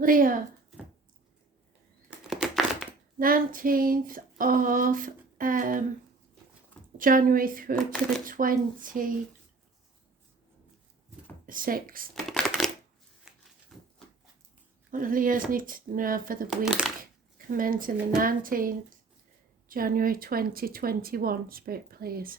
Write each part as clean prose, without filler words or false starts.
Leo, 19th of January through to the 26th. What do Leos need to know for the week commencing the 19th January 2021? Spirit, please.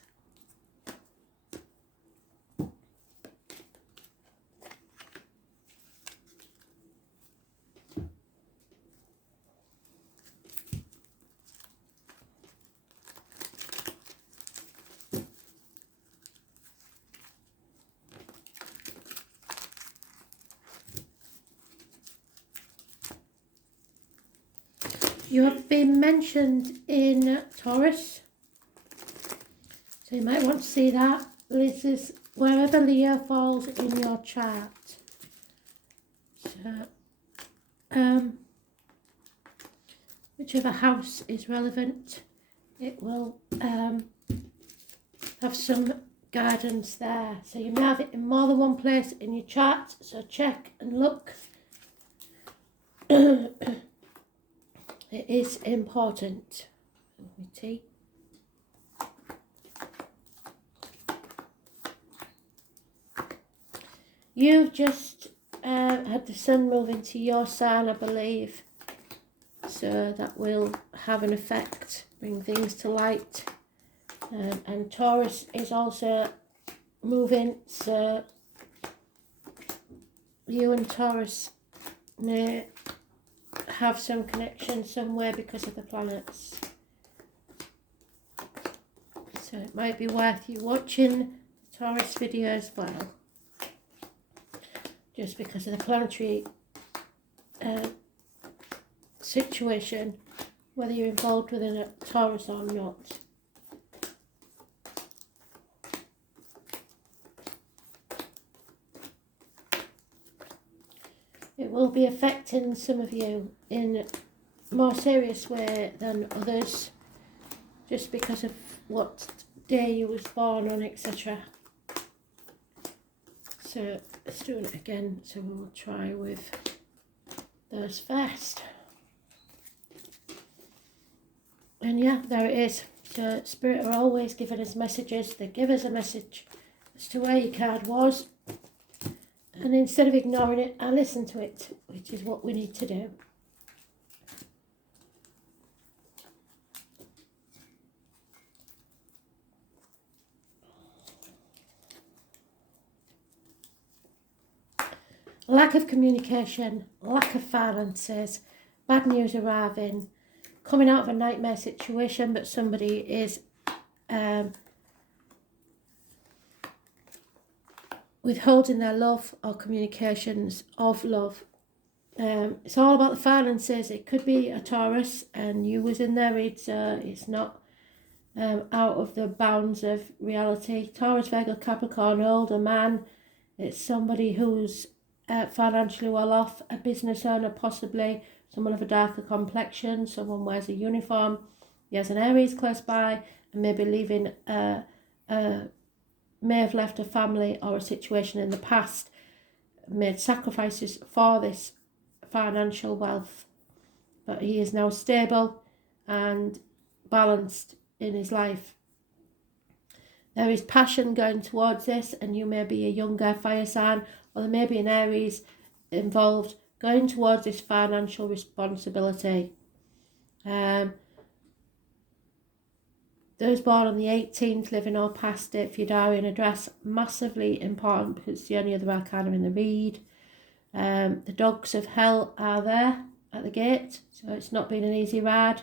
You have been mentioned in Taurus, so you might want to see that. This is wherever Leo falls in your chart. So, whichever house is relevant, it will have some guidance there. So you may have it in more than one place in your chart, so check and look. It is important. Tea. You've just had the sun move into your sign, I believe. So that will have an effect, bring things to light. And Taurus is also moving, so you and Taurus may have some connection somewhere because of the planets. So it might be worth you watching the Taurus video as well, just because of the planetary situation, whether you're involved within a Taurus or not. It will be affecting some of you in a more serious way than others, just because of what day you was born on, etc. So let's do it again. So we'll try with those first. And yeah, there it is. So Spirit are always giving us messages. They give us a message as to where your card was. And instead of ignoring it, I listen to it, which is what we need to do. Lack of communication, lack of finances, bad news arriving, coming out of a nightmare situation, but somebody is withholding their love or communications of love. It's all about the finances. It could be a Taurus and you was in there. It's not out of the bounds of reality. Taurus, Virgo, Capricorn, older man. It's somebody who's financially well off, a business owner possibly, someone of a darker complexion, someone wears a uniform, he has an Aries close by, and maybe leaving may have left a family or a situation in the past, made sacrifices for this financial wealth, but he is now stable and balanced in his life. There is passion going towards this, and you may be a younger fire sign, or there may be an Aries involved going towards this financial responsibility. Those born on the 18th, living or past it, for your diary and address, massively important because it's the only other arcana in the read. The dogs of hell are there at the gate, so it's not been an easy ride.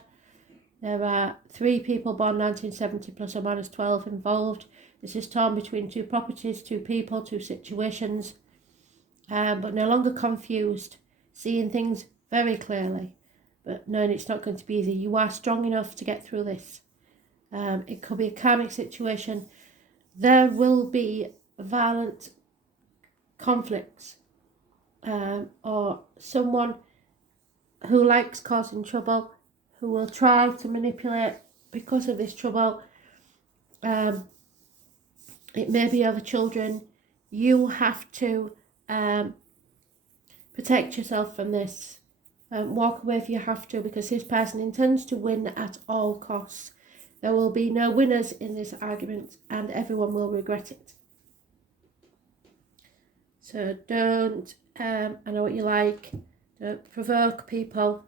There are 3 people born 1970 plus or minus 12 involved. This is torn between 2 properties, 2 people, 2 situations, but no longer confused, seeing things very clearly, but knowing it's not going to be easy. You are strong enough to get through this. It could be a karmic situation. There will be violent conflicts, or someone who likes causing trouble, who will try to manipulate because of this trouble. It may be over children. You have to Protect yourself from this. Walk away if you have to, because this person intends to win at all costs. There will be no winners in this argument and everyone will regret it. So don't, I know what you like, don't provoke people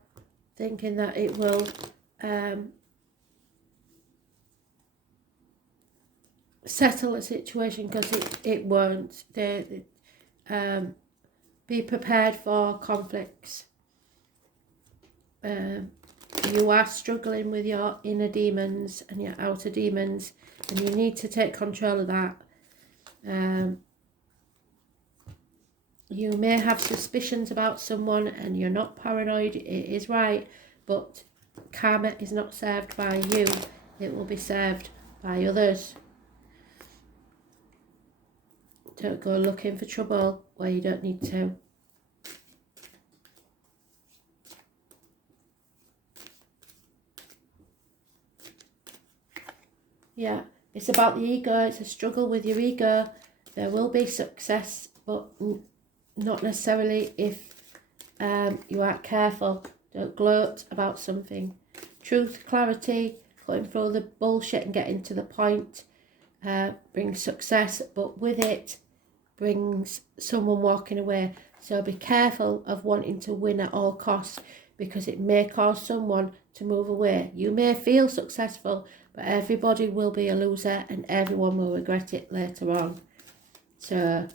thinking that it will settle a situation, because it won't. Be prepared for conflicts. You are struggling with your inner demons and your outer demons, and you need to take control of that. You may have suspicions about someone and you're not paranoid, it is right, but karma is not served by you, it will be served by others. Don't go looking for trouble where you don't need to. Yeah, it's about the ego. It's a struggle with your ego. There will be success, but not necessarily if you aren't careful. Don't gloat about something. Truth, clarity, cutting through the bullshit and getting to the point brings success, but with it brings someone walking away. So be careful of wanting to win at all costs, because it may cause someone to move away. You may feel successful, but everybody will be a loser and everyone will regret it later on. So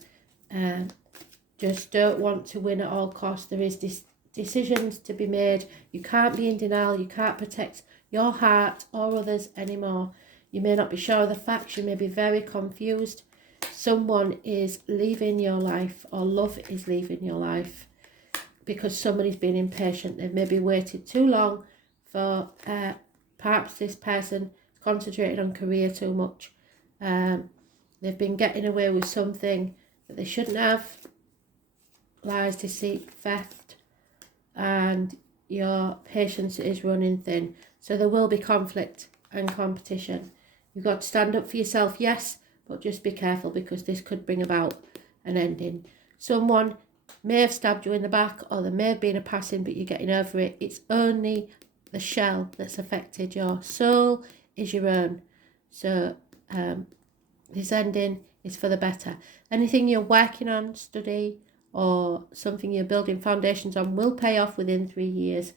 just don't want to win at all costs. There is decisions to be made. You can't be in denial. You can't protect your heart or others anymore. You may not be sure of the facts. You may be very confused. Someone is leaving your life, or love is leaving your life, because somebody's been impatient. They've maybe waited too long for perhaps this person concentrated on career too much. They've been getting away with something that they shouldn't have. Lies, deceit, theft, and your patience is running thin. So there will be conflict and competition. You've got to stand up for yourself, yes, but just be careful, because this could bring about an ending. Someone may have stabbed you in the back, or there may have been a passing, but you're getting over it. It's only the shell that's affected. Your soul is your own. So this ending is for the better. Anything you're working on, study, or something you're building foundations on will pay off within 3 years,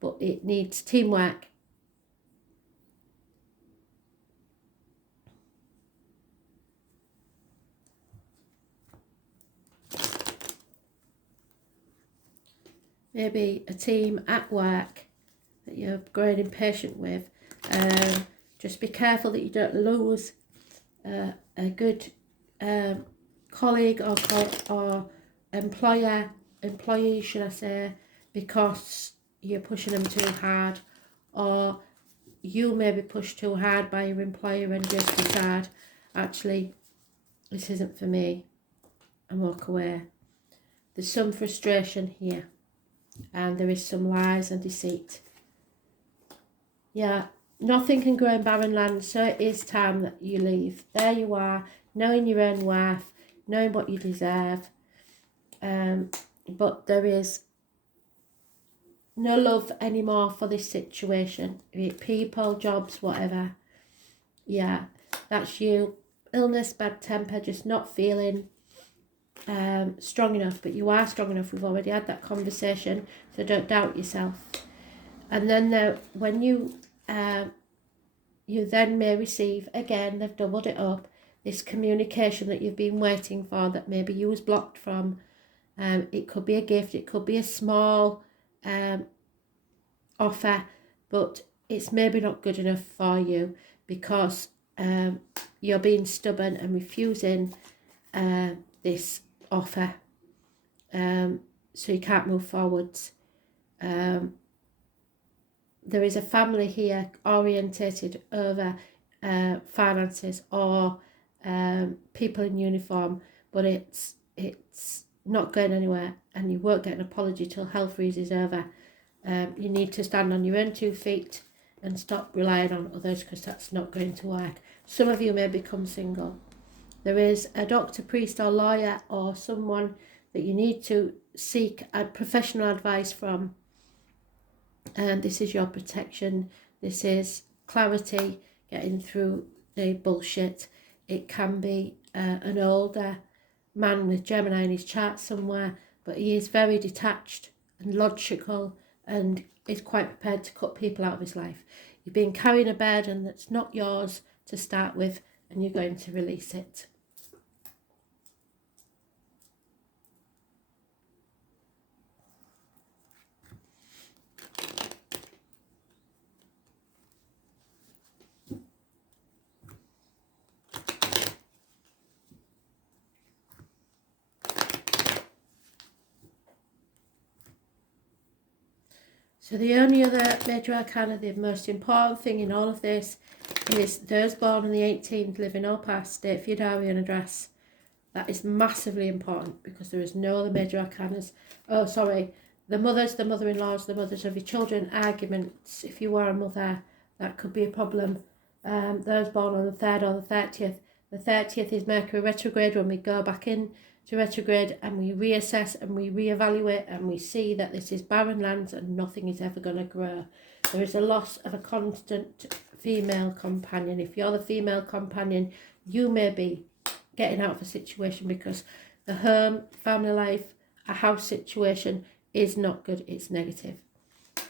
but it needs teamwork. Maybe a team at work that you're growing impatient with. Just be careful that you don't lose a good colleague or employee, should I say, because you're pushing them too hard, or you may be pushed too hard by your employer and just decide, actually, this isn't for me, and walk away. There's some frustration here, and there is some lies and deceit. Yeah, nothing can grow in barren land, so it is time that you leave. There you are, knowing your own worth, knowing what you deserve. But there is no love anymore for this situation. Be it people, jobs, whatever. Yeah, that's you. Illness, bad temper, just not feeling strong enough. But you are strong enough. We've already had that conversation, so don't doubt yourself. And then when you then may receive, again, they've doubled it up, this communication that you've been waiting for, that maybe you was blocked from. It could be a gift, it could be a small offer, but it's maybe not good enough for you, because you're being stubborn and refusing this offer, so you can't move forwards. There is a family here orientated over finances, or people in uniform, but it's not going anywhere, and you won't get an apology till hell freezes over. You need to stand on your own 2 feet and stop relying on others, because that's not going to work. Some of you may become single. There is a doctor, priest or lawyer, or someone that you need to seek a professional advice from. And this is your protection. This is clarity, getting through the bullshit. It can be an older man with Gemini in his chart somewhere, but he is very detached and logical and is quite prepared to cut people out of his life. You've been carrying a burden that's not yours to start with, and you're going to release it. So the only other major arcana, the most important thing in all of this, is those born on the 18th, living or past, state feudary and address. That is massively important because there is no other major arcanas. Oh, sorry. The mothers, the mother-in-laws, the mothers of your children, arguments. If you are a mother, that could be a problem. Those born on the 3rd or the 30th. The 30th is Mercury retrograde, when we go back in to retrograde and we reassess and we reevaluate and we see that this is barren lands and nothing is ever going to grow. There is a loss of a constant female companion. If you're the female companion, you may be getting out of a situation because the home, family life, a house situation is not good, it's negative.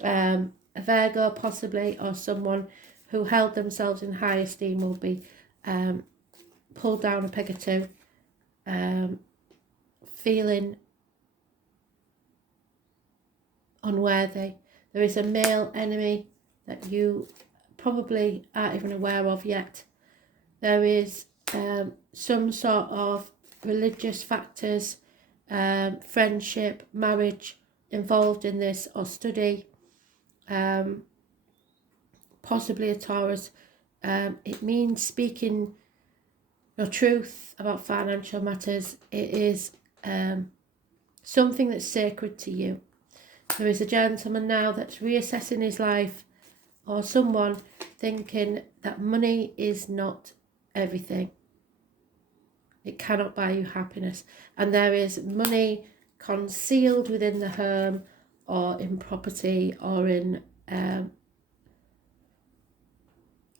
A Virgo possibly, or someone who held themselves in high esteem, will be pulled down a peg or two, feeling unworthy. There is a male enemy that you probably aren't even aware of yet. There is some sort of religious factors, friendship, marriage involved in this, or study, possibly a Taurus. It means speaking your truth about financial matters. It is something that's sacred to you. There is a gentleman now that's reassessing his life, or someone thinking that money is not everything. It cannot buy you happiness. And there is money concealed within the home, or in property, or in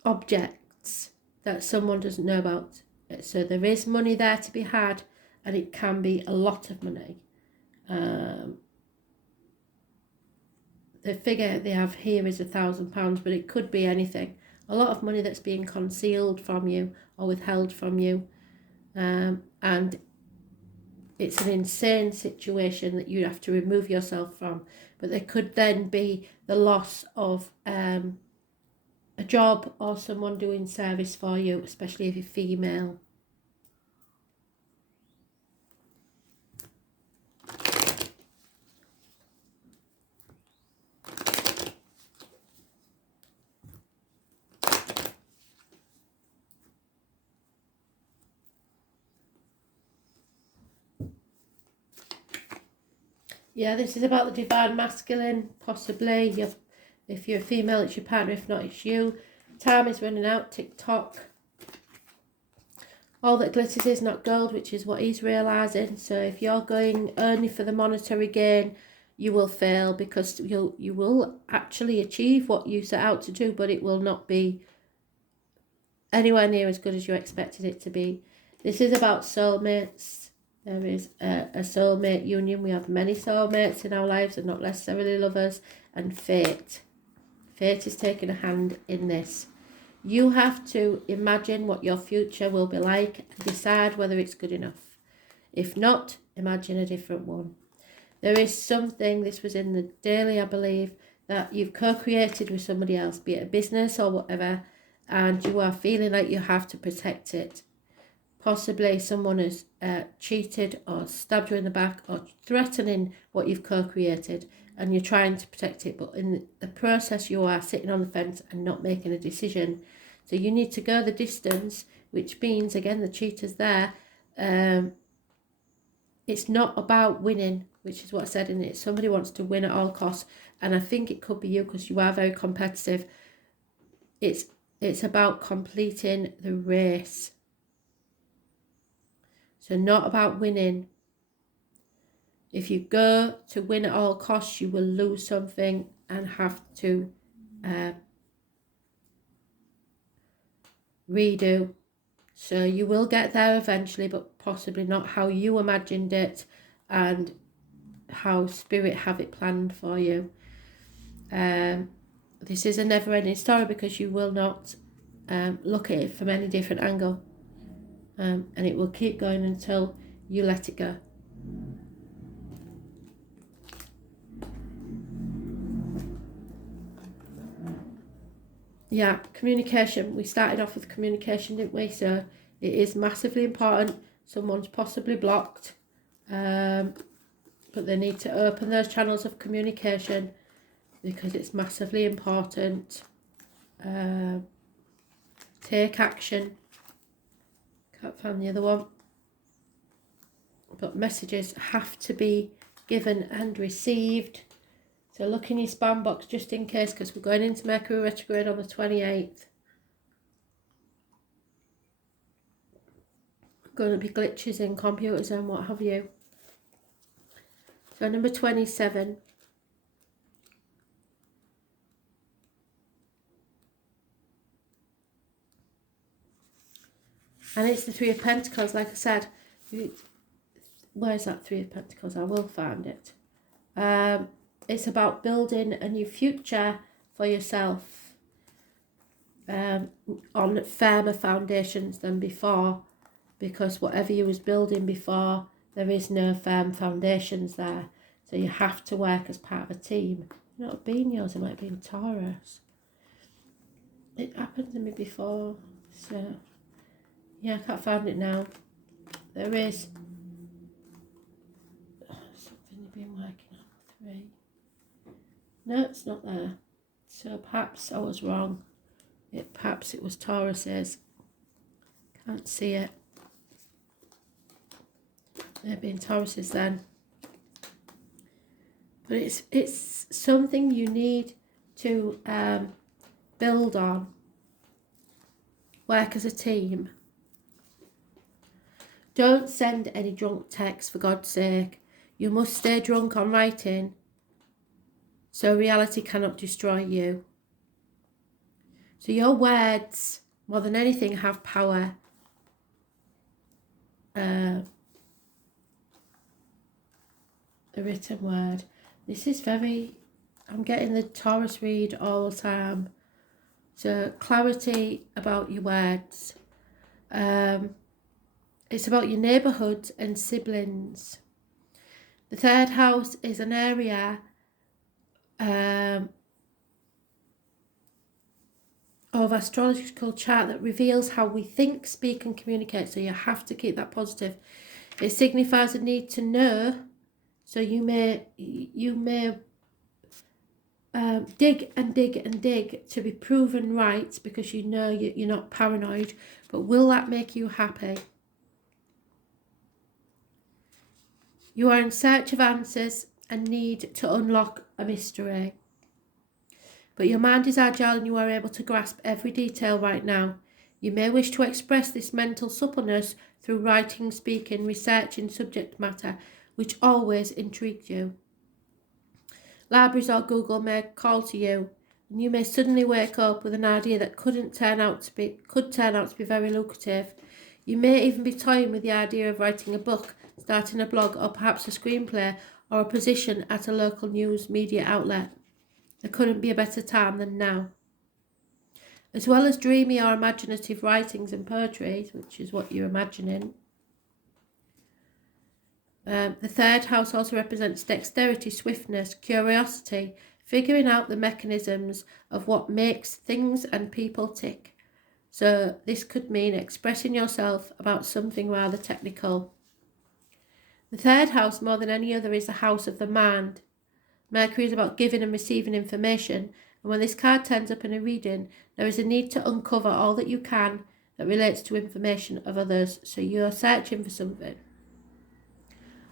objects that someone doesn't know about. So there is money there to be had, and it can be a lot of money. The figure they have here is £1,000, but it could be anything. A lot of money that's being concealed from you or withheld from you. And it's an insane situation that you have to remove yourself from. But there could then be the loss of a job or someone doing service for you, especially if you're female. Yeah, this is about the divine masculine, possibly. If you're a female, it's your partner. If not, it's you. Time is running out. Tick-tock. All that glitters is not gold, which is what he's realising. So if you're going only for the monetary gain, you will fail, because you will actually achieve what you set out to do, but it will not be anywhere near as good as you expected it to be. This is about soulmates. There is a soulmate union. We have many soulmates in our lives, and not necessarily lovers. And fate. Fate is taking a hand in this. You have to imagine what your future will be like and decide whether it's good enough. If not, imagine a different one. There is something, this was in the daily, I believe, that you've co-created with somebody else, be it a business or whatever, and you are feeling like you have to protect it. Possibly someone has cheated or stabbed you in the back or threatening what you've co-created, and you're trying to protect it, but in the process you are sitting on the fence and not making a decision. So you need to go the distance, which means, again, the cheater's there. It's not about winning, which is what I said in it. Somebody wants to win at all costs, and I think it could be you, because you are very competitive. It's about completing the race. So not about winning. If you go to win at all costs, you will lose something and have to redo. So you will get there eventually, but possibly not how you imagined it and how Spirit have it planned for you. This is a never-ending story because you will not look at it from any different angle, and it will keep going until you let it go. Yeah, communication. We started off with communication, didn't we? So it is massively important. Someone's possibly blocked, but they need to open those channels of communication because it's massively important. Take action. Can't find the other one. But messages have to be given and received. So look in your spam box just in case, because we're going into Mercury retrograde on the 28th. Going to be glitches in computers and what have you. So number 27. And it's the Three of Pentacles, like I said. Where's that Three of Pentacles? I will find it. It's about building a new future for yourself on firmer foundations than before, because whatever you was building before, there is no firm foundations there. So you have to work as part of a team. It might have been yours, it might have been Taurus. It happened to me before, so yeah, I can't find it now. There is something you've been working on. 3. No, it's not there. So perhaps I was wrong. Perhaps it was Taurus's. Can't see it. Maybe in Taurus's then. But it's something you need to build on. Work as a team. Don't send any drunk texts, for God's sake. You must stay drunk on writing, so reality cannot destroy you. So your words, more than anything, have power. The written word. This is very... I'm getting the Taurus read all the time. So clarity about your words. It's about your neighbourhood and siblings. The 3rd house is an area of astrological chart that reveals how we think, speak and communicate. So you have to keep that positive. It signifies a need to know. So you may dig and dig and dig to be proven right because you know you're not paranoid. But will that make you happy? You are in search of answers and need to unlock a mystery. But your mind is agile and you are able to grasp every detail right now. You may wish to express this mental suppleness through writing, speaking, researching subject matter, which always intrigued you. Libraries or Google may call to you, and you may suddenly wake up with an idea that could turn out to be very lucrative. You may even be toying with the idea of writing a book, starting a blog, or perhaps a screenplay, or a position at a local news media outlet. There couldn't be a better time than now. As well as dreamy or imaginative writings and poetry, which is what you're imagining, the 3rd house also represents dexterity, swiftness, curiosity, figuring out the mechanisms of what makes things and people tick. So this could mean expressing yourself about something rather technical. The 3rd house, more than any other, is the house of the mind. Mercury is about giving and receiving information, and when this card turns up in a reading, there is a need to uncover all that you can that relates to information of others, so you're searching for something.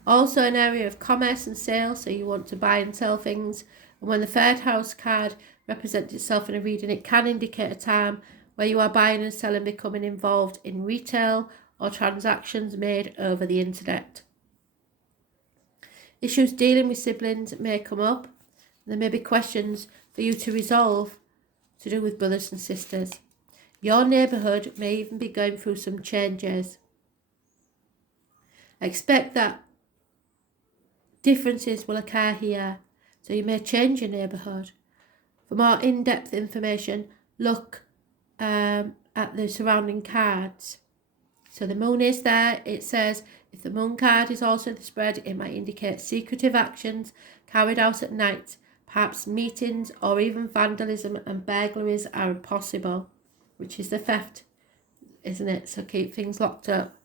Also an area of commerce and sale, so you want to buy and sell things, and when the 3rd house card represents itself in a reading, it can indicate a time where you are buying and selling, becoming involved in retail or transactions made over the internet. Issues dealing with siblings may come up. There may be questions for you to resolve to do with brothers and sisters. Your neighbourhood may even be going through some changes. Expect that differences will occur here, so you may change your neighbourhood. For more in-depth information, look at the surrounding cards. So the moon is there. It says if the moon card is also the spread, it might indicate secretive actions carried out at night. Perhaps meetings or even vandalism and burglaries are possible, which is the theft, isn't it? So keep things locked up.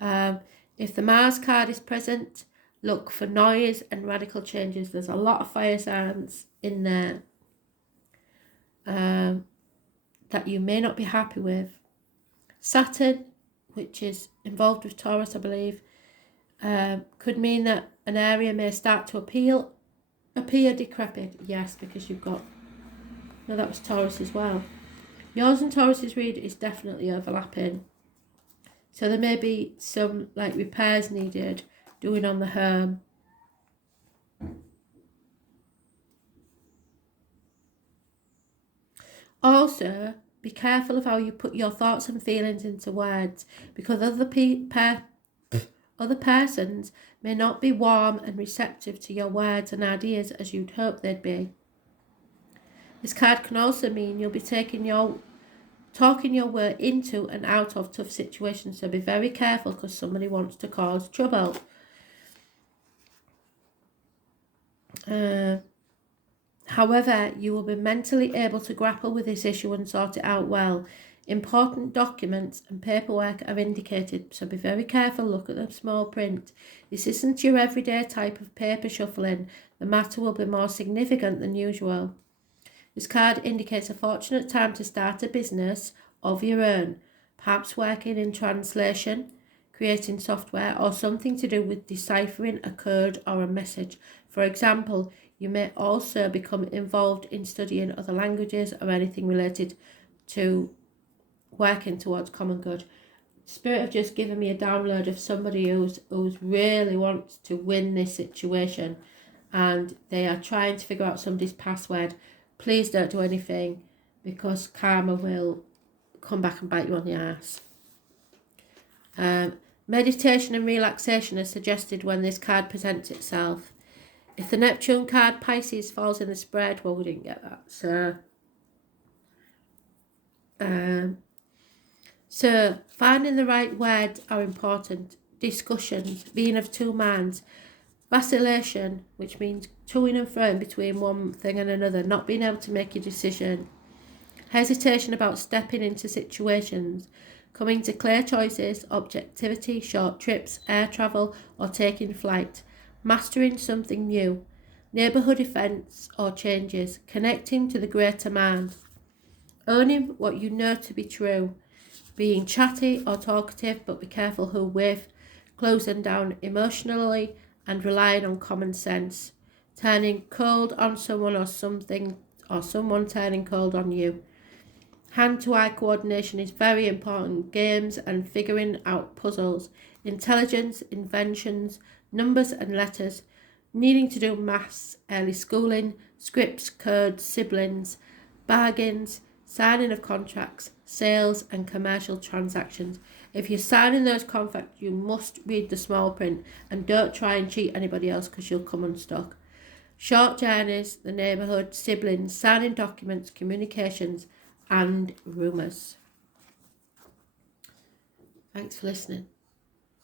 If the Mars card is present, look for noise and radical changes. There's a lot of fire signs in there that you may not be happy with. Saturn, which is involved with Taurus, I believe, could mean that an area may start to appear decrepit. Yes, because you've got... No, that was Taurus as well. Yours and Taurus's read is definitely overlapping. So there may be some like repairs needed doing on the home. Also, be careful of how you put your thoughts and feelings into words, because other persons may not be warm and receptive to your words and ideas as you'd hope they'd be. This card can also mean you'll be talking your way into and out of tough situations, so be very careful because somebody wants to cause trouble. However, you will be mentally able to grapple with this issue and sort it out well. Important documents and paperwork are indicated, so be very careful. Look at the small print. This isn't your everyday type of paper shuffling. The matter will be more significant than usual. This card indicates a fortunate time to start a business of your own, perhaps working in translation, creating software, or something to do with deciphering a code or a message. For example, you may also become involved in studying other languages or anything related to working towards common good. Spirit have just given me a download of somebody who's really wants to win this situation, and they are trying to figure out somebody's password. Please don't do anything, because karma will come back and bite you on the ass. Meditation and relaxation are suggested when this card presents itself. If the Neptune card, Pisces, falls in the spread, well, we didn't get that. So finding the right words are important. Discussions, being of two minds. Vacillation, which means toing and froing between one thing and another, not being able to make a decision. Hesitation about stepping into situations. Coming to clear choices, objectivity, short trips, air travel, or taking flight. Mastering something new. Neighbourhood events or changes. Connecting to the greater man. Owning what you know to be true. Being chatty or talkative, but be careful who with. Closing down emotionally and relying on common sense. Turning cold on someone or something, or someone turning cold on you. Hand-to-eye coordination is very important. Games and figuring out puzzles. Intelligence, inventions, numbers and letters. Needing to do maths, early schooling, scripts, codes, siblings, bargains, signing of contracts, sales and commercial transactions. If you're signing those contracts, you must read the small print and don't try and cheat anybody else, because you'll come unstuck. Short journeys, the neighbourhood, siblings, signing documents, communications and rumours. Thanks for listening.